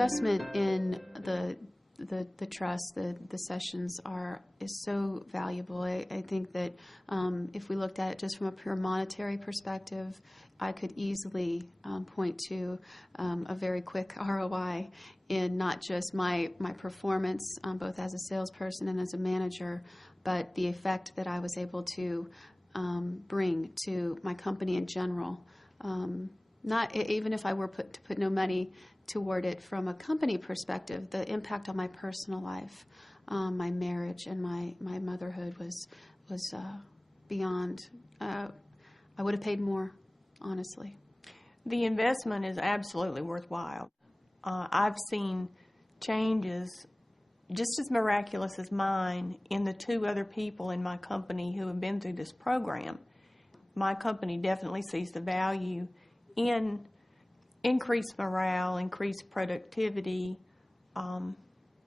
investment in the trust, the sessions is so valuable. I think that if we looked at it just from a pure monetary perspective, I could easily point to a very quick ROI in not just my performance, both as a salesperson and as a manager, but the effect that I was able to bring to my company in general. Not even if I were to put no money toward it from a company perspective, the impact on my personal life, my marriage, and my motherhood was beyond. I would have paid more, honestly. The investment is absolutely worthwhile. I've seen changes just as miraculous as mine in the 2 other people in my company who have been through this program. My company definitely sees the value in increased morale, increased productivity.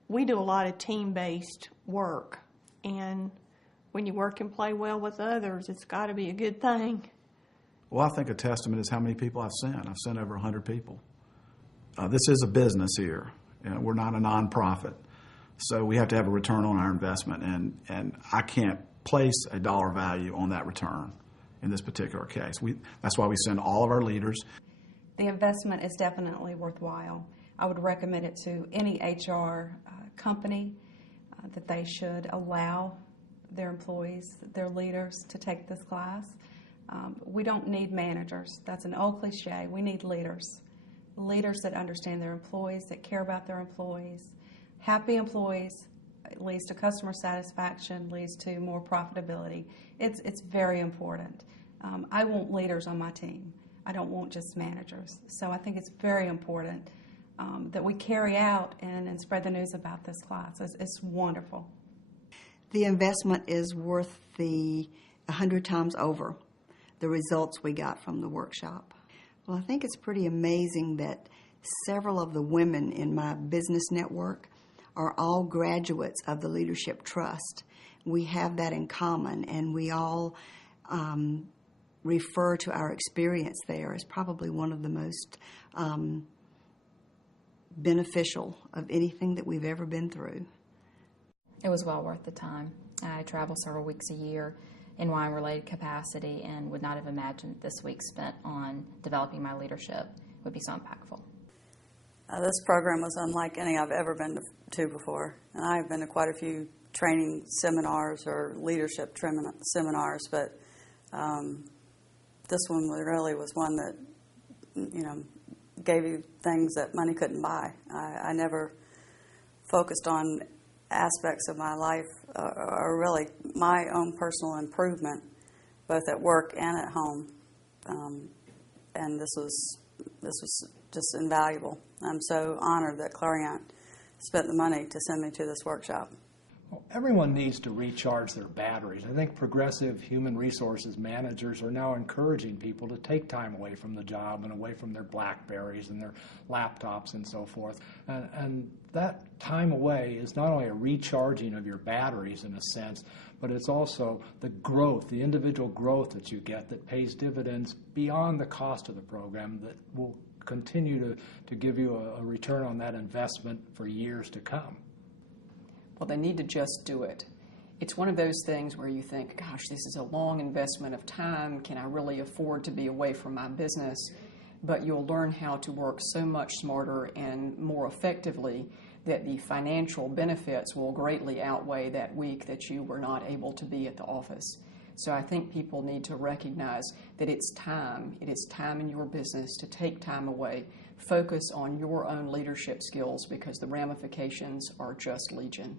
We do a lot of team-based work, and when you work and play well with others, it's got to be a good thing. Well, I think a testament is how many people I've sent. I've sent over 100 people. This is a business here. We're not a nonprofit, so we have to have a return on our investment, and I can't place a dollar value on that return in this particular case. That's why we send all of our leaders. The investment is definitely worthwhile. I would recommend it to any HR company that they should allow their employees, their leaders, to take this class. We don't need managers. That's an old cliche. We need leaders. Leaders that understand their employees, that care about their employees. Happy employees leads to customer satisfaction, leads to more profitability. It's very important. I want leaders on my team. I don't want just managers. So I think it's very important that we carry out and spread the news about this class. It's wonderful. The investment is worth the 100 times over the results we got from the workshop. Well, I think it's pretty amazing that several of the women in my business network are all graduates of the Leadership Trust. We have that in common, and we all refer to our experience there as probably one of the most beneficial of anything that we've ever been through. It was well worth the time. I travel several weeks a year in wine-related capacity and would not have imagined this week spent on developing my leadership would be so impactful. This program was unlike any I've ever been to before. And I've been to quite a few training seminars or leadership seminars, but this one really was one that, gave you things that money couldn't buy. I never focused on aspects of my life or really my own personal improvement, both at work and at home. And this was just invaluable. I'm so honored that Clariant spent the money to send me to this workshop. Well, everyone needs to recharge their batteries. I think progressive human resources managers are now encouraging people to take time away from the job and away from their BlackBerries and their laptops and so forth. And that time away is not only a recharging of your batteries in a sense, but it's also the growth, the individual growth that you get that pays dividends beyond the cost of the program that will continue to give you a return on that investment for years to come. Well, they need to just do it. It's one of those things where you think, gosh, this is a long investment of time. Can I really afford to be away from my business? But you'll learn how to work so much smarter and more effectively that the financial benefits will greatly outweigh that week that you were not able to be at the office. So I think people need to recognize that it's time. It is time in your business to take time away. Focus on your own leadership skills because the ramifications are just legion.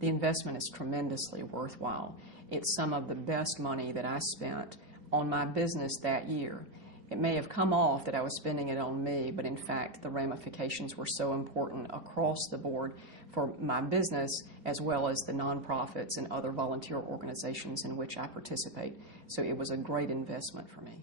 The investment is tremendously worthwhile. It's some of the best money that I spent on my business that year. It may have come off that I was spending it on me, but in fact the ramifications were so important across the board for my business as well as the nonprofits and other volunteer organizations in which I participate. So it was a great investment for me.